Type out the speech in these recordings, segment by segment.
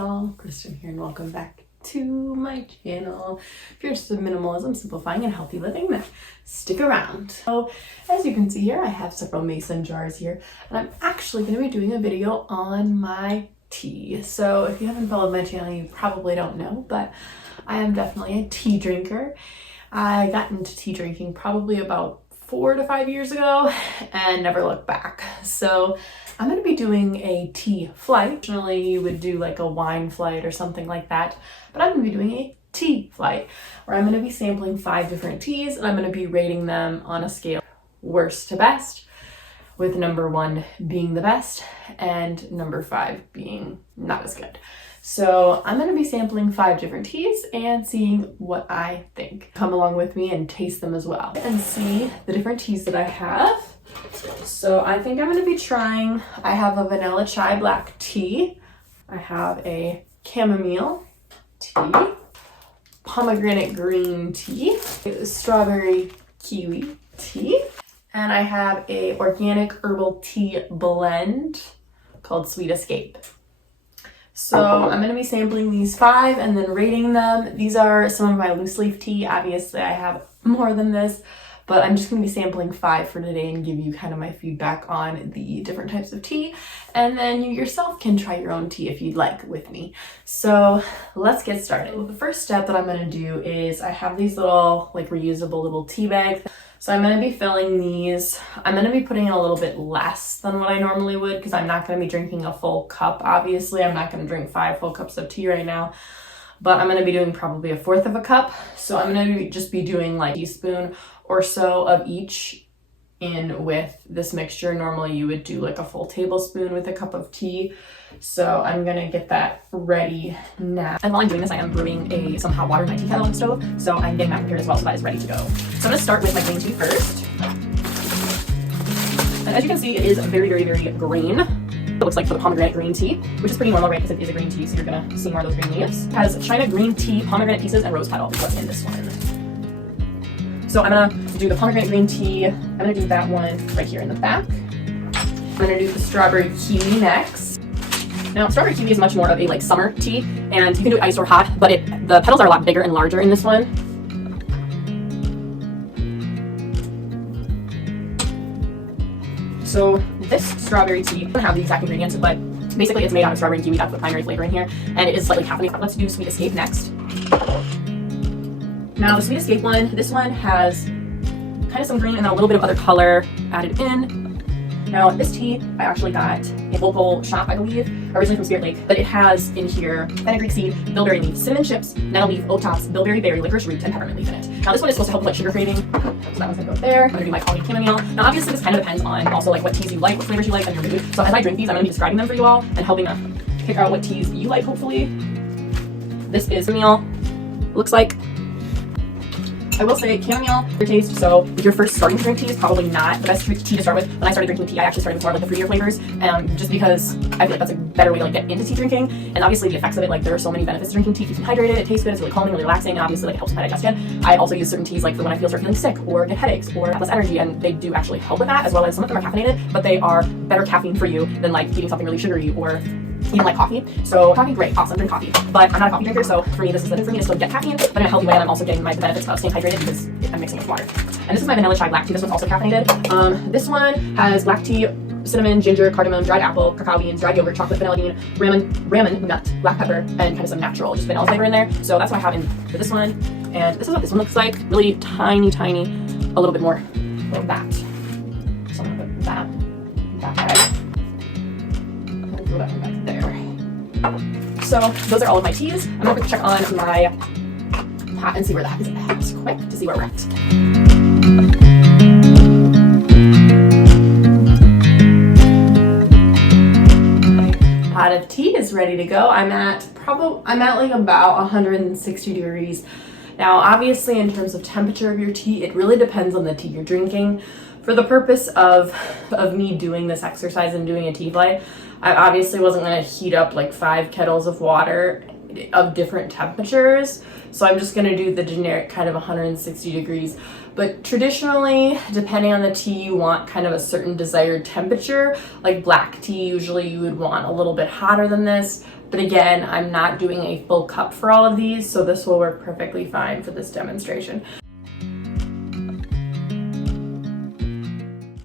y'all, Kristen here and welcome back to my channel. If you're interested in minimalism, simplifying, and healthy living, then stick around. So as you can see here, I have several mason jars here and I'm actually going to be doing a video on my tea. So if you haven't followed my channel, you probably don't know, but I am definitely a tea drinker. I got into tea drinking probably about 4 to 5 years ago and never looked back. So I'm going to be doing a tea flight. Generally you would do like a wine flight or something like that, but I'm going to be doing a tea flight where I'm going to be sampling 5 different teas and I'm going to be rating them on a scale worst to best, with number 1 being the best and number 5 being not as good. So I'm going to be sampling 5 different teas and seeing what I think. Come along with me and taste them as well and see the different teas that I have. So I think I'm going to be trying, I have a vanilla chai black tea, I have a chamomile tea, pomegranate green tea, strawberry kiwi tea, and I have a organic herbal tea blend called Sweet Escape. So I'm going to be sampling these 5 and then rating them. These are some of my loose leaf tea. Obviously I have more than this, but I'm just going to be sampling 5 for today and give you kind of my feedback on the different types of tea. And then you yourself can try your own tea if you'd like with me. So let's get started. The first step that I'm going to do is I have these little like reusable little tea bags. So I'm going to be filling these. I'm going to be putting in a little bit less than what I normally would because I'm not going to be drinking a full cup. Obviously, I'm not going to drink 5 full cups of tea right now, but I'm going to be doing probably 1/4 of a cup. So I'm going to just be doing like a teaspoon or so of each in with this mixture. Normally you would do like a full tablespoon with a cup of tea. So I'm gonna get that ready now. And while I'm doing this, I am brewing some hot water in my tea kettle on the stove. So I'm getting that prepared as well, so that is ready to go. So I'm gonna start with my green tea first. And as you can see, it is very, very, very green. It looks like for the pomegranate green tea, which is pretty normal, right? Because it is a green tea, so you're gonna see more of those green leaves. It has China green tea, pomegranate pieces, and rose petal is what's in this one. So I'm gonna do the pomegranate green tea. I'm gonna do that one right here in the back. I'm gonna do the strawberry kiwi next. Now, strawberry kiwi is much more of a like summer tea, and you can do it iced or hot, but the petals are a lot bigger and larger in this one. So this strawberry tea doesn't have the exact ingredients, but basically it's made out of strawberry and kiwi. That's the primary flavor in here, and it is slightly caffeinated. Let's do Sweet Escape next. Now the Sweet Escape one, this one has kind of some green and a little bit of other color added in. Now this tea, I actually got a local shop, I believe, originally from Spirit Lake, but it has in here fenugreek seed, bilberry leaf, cinnamon chips, nettle leaf, oak tops, bilberry berry, licorice root, and peppermint leaf in it. Now this one is supposed to help with like sugar craving, so that one's gonna go there. I'm gonna do my coffee chamomile. Now obviously this kind of depends on also like what teas you like, what flavors you like, and your mood. So as I drink these, I'm gonna be describing them for you all and helping pick out what teas you like, hopefully. This is chamomile. Looks like, I will say chamomile your taste, so if you're first starting to drink tea, is probably not the best tea to start with. When I started drinking tea, I actually started with more of like the fruitier flavors, just because I feel like that's a better way to like get into tea drinking. And obviously the effects of it, like there are so many benefits to drinking tea. It keeps you hydrated, it tastes good, it's really calming, really relaxing, and obviously like it helps with my digestion. I also use certain teas like for when I start feeling sick or get headaches or have less energy, and they do actually help with that, as well as some of them are caffeinated, but they are better caffeine for you than like eating something really sugary or even like coffee. So coffee, great, awesome, drink coffee. But I'm not a coffee drinker, so for me this is the thing for me to still get caffeine, but in a healthy way, and I'm also getting the benefits of staying hydrated because I'm mixing it with water. And this is my vanilla chai black tea. This one's also caffeinated. This one has black tea, cinnamon, ginger, cardamom, dried apple, cacao beans, dried yogurt, chocolate, vanilla bean, ramen nut, black pepper, and kind of some natural just vanilla flavor in there. So that's what I have in for this one. And this is what this one looks like. Really tiny, tiny, a little bit more like that. So I'm gonna put that in that bag. And throw that one back there. So those are all of my teas. I'm gonna check on my pot and see where that is at quick to see where we're at. Pot of tea is ready to go. I'm at like about 160 degrees. Now obviously in terms of temperature of your tea, it really depends on the tea you're drinking. For the purpose of me doing this exercise and doing a tea flight, I obviously wasn't going to heat up like 5 kettles of water of different temperatures. So I'm just going to do the generic kind of 160 degrees. But traditionally, depending on the tea, you want kind of a certain desired temperature. Like black tea, usually you would want a little bit hotter than this. But again, I'm not doing a full cup for all of these, so this will work perfectly fine for this demonstration.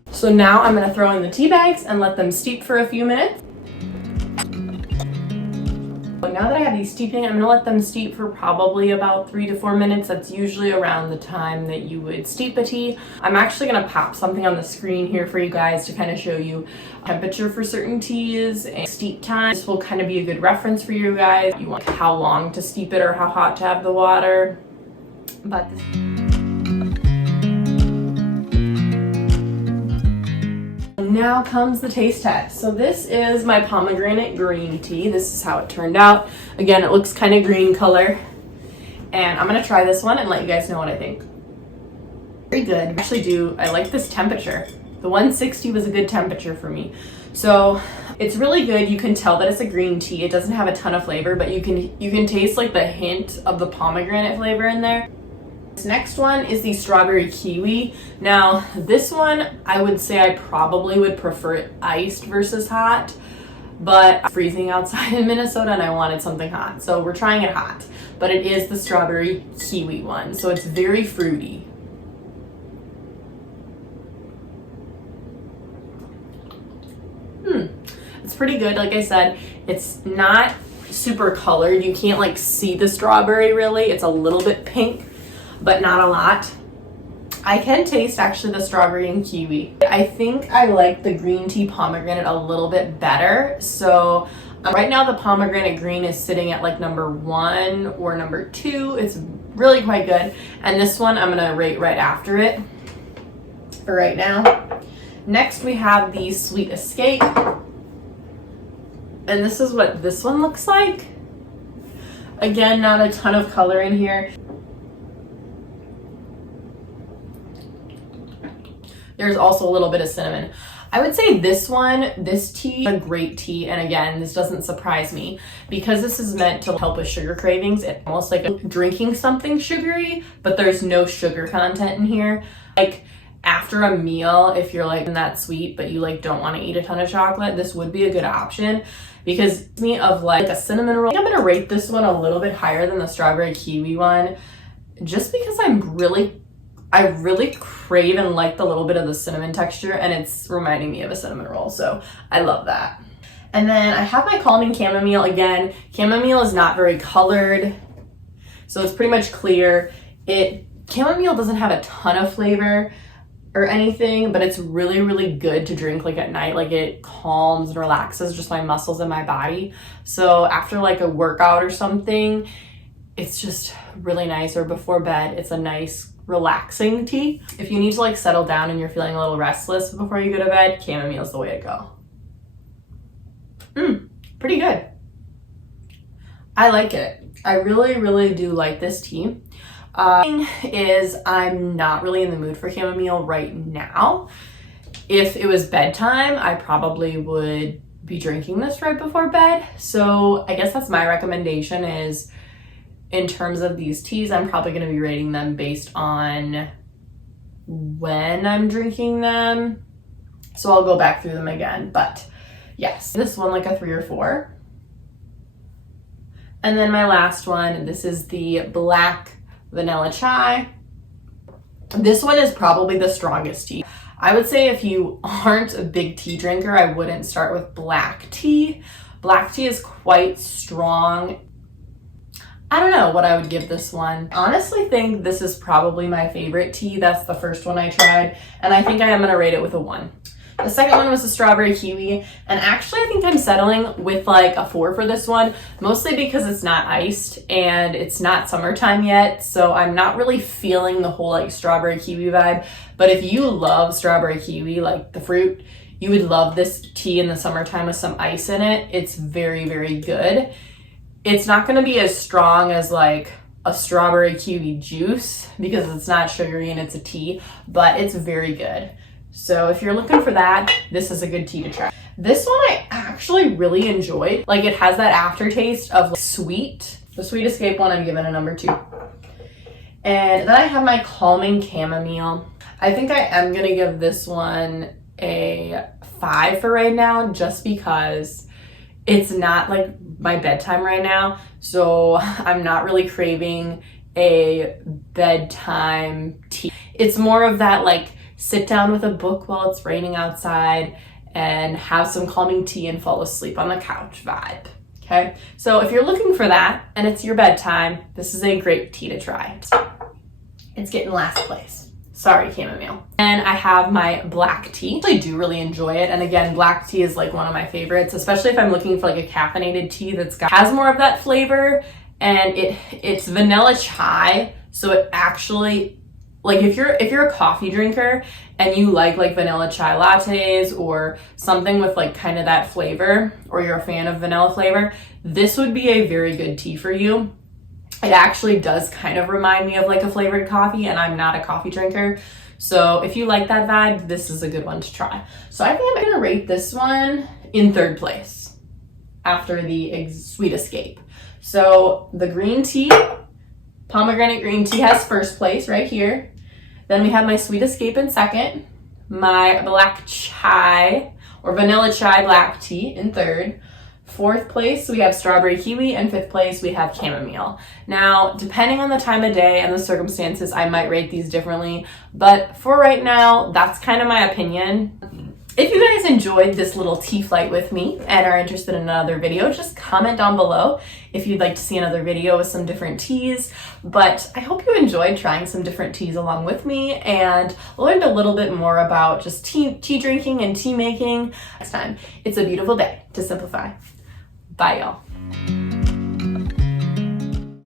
So now I'm going to throw in the tea bags and let them steep for a few minutes. But now that I have these steeping, I'm going to let them steep for probably about 3 to 4 minutes. That's usually around the time that you would steep a tea. I'm actually going to pop something on the screen here for you guys to kind of show you temperature for certain teas and steep time. This will kind of be a good reference for you guys. You want how long to steep it or how hot to have the water. But now comes the taste test. So this is my pomegranate green tea. This is how it turned out. Again, it looks kind of green color. And I'm going to try this one and let you guys know what I think. Very good. I like this temperature. The 160 was a good temperature for me. So it's really good. You can tell that it's a green tea. It doesn't have a ton of flavor, but you can taste like the hint of the pomegranate flavor in there. This next one is the strawberry kiwi. Now, this one, I would say I probably would prefer it iced versus hot, but it's freezing outside in Minnesota and I wanted something hot. So we're trying it hot, but it is the strawberry kiwi one. So it's very fruity. It's pretty good. Like I said, it's not super colored. You can't like see the strawberry really. It's a little bit pink, but not a lot. I can taste actually the strawberry and kiwi. I think I like the green tea pomegranate a little bit better. So right now the pomegranate green is sitting at like number 1 or number 2. It's really quite good. And this one I'm gonna rate right after it for right now. Next we have the Sweet Escape. And this is what this one looks like. Again, not a ton of color in here. There's also a little bit of cinnamon. I would say this tea is a great tea. And again, this doesn't surprise me because this is meant to help with sugar cravings. It's almost like drinking something sugary, but there's no sugar content in here. Like after a meal, if you're like that sweet, but you like don't want to eat a ton of chocolate, this would be a good option because it's me of like a cinnamon roll. I think I'm gonna rate this one a little bit higher than the strawberry kiwi one, just because I really crave and like the little bit of the cinnamon texture, and it's reminding me of a cinnamon roll, so I love that. And then I have my calming chamomile. Again, chamomile is not very colored, so it's pretty much clear. Chamomile doesn't have a ton of flavor or anything, but it's really, really good to drink like at night. Like it calms and relaxes just my muscles and my body. So after like a workout or something, it's just really nice, or before bed, it's a nice relaxing tea. If you need to like settle down and you're feeling a little restless before you go to bed, chamomile is the way to go. Pretty good. I like it. I really, really do like this tea. Thing is, I'm not really in the mood for chamomile right now. If it was bedtime, I probably would be drinking this right before bed. So I guess that's my recommendation is, in terms of these teas, I'm probably going to be rating them based on when I'm drinking them. So I'll go back through them again. But yes, this one like a 3 or 4. And then my last one, this is the black vanilla chai. This one is probably the strongest tea. I would say if you aren't a big tea drinker, I wouldn't start with black tea. Black tea is quite strong. I don't know what I would give this one. I honestly think this is probably my favorite tea. That's the first one I tried, and I think I am gonna rate it with a 1. The second one was the strawberry kiwi, and actually I think I'm settling with like a 4 for this one, mostly because it's not iced and it's not summertime yet, so I'm not really feeling the whole like strawberry kiwi vibe. But if you love strawberry kiwi, like the fruit, you would love this tea in the summertime with some ice in it. It's very, very good. It's not going to be as strong as like a strawberry kiwi juice because it's not sugary and it's a tea, but it's very good. So if you're looking for that, this is a good tea to try. This one I actually really enjoyed. Like it has that aftertaste of sweet. The Sweet Escape one I'm giving a number 2. And then I have my calming chamomile. I think I am gonna give this one a 5 for right now, just because it's not like my bedtime right now. So I'm not really craving a bedtime tea. It's more of that like sit down with a book while it's raining outside and have some calming tea and fall asleep on the couch vibe. Okay, so if you're looking for that and it's your bedtime, this is a great tea to try. It's getting last place. Sorry, chamomile. And I have my black tea. I do really enjoy it. And again, black tea is like one of my favorites, especially if I'm looking for like a caffeinated tea has more of that flavor. And it's vanilla chai. So it actually, like if you're a coffee drinker and you like vanilla chai lattes or something with like kind of that flavor, or you're a fan of vanilla flavor, this would be a very good tea for you. It actually does kind of remind me of like a flavored coffee, and I'm not a coffee drinker. So if you like that vibe, this is a good one to try. So I think I'm gonna rate this one in 3rd place after the Sweet Escape. So the green tea, pomegranate green tea, has 1st place right here. Then we have my Sweet Escape in 2nd, my black chai or vanilla chai black tea in 3rd. 4th place, we have strawberry kiwi, and 5th place, we have chamomile. Now, depending on the time of day and the circumstances, I might rate these differently, but for right now, that's kind of my opinion. If you guys enjoyed this little tea flight with me and are interested in another video, just comment down below if you'd like to see another video with some different teas. But I hope you enjoyed trying some different teas along with me and learned a little bit more about just tea drinking and tea making. Next time, it's a beautiful day to simplify. Bye, y'all.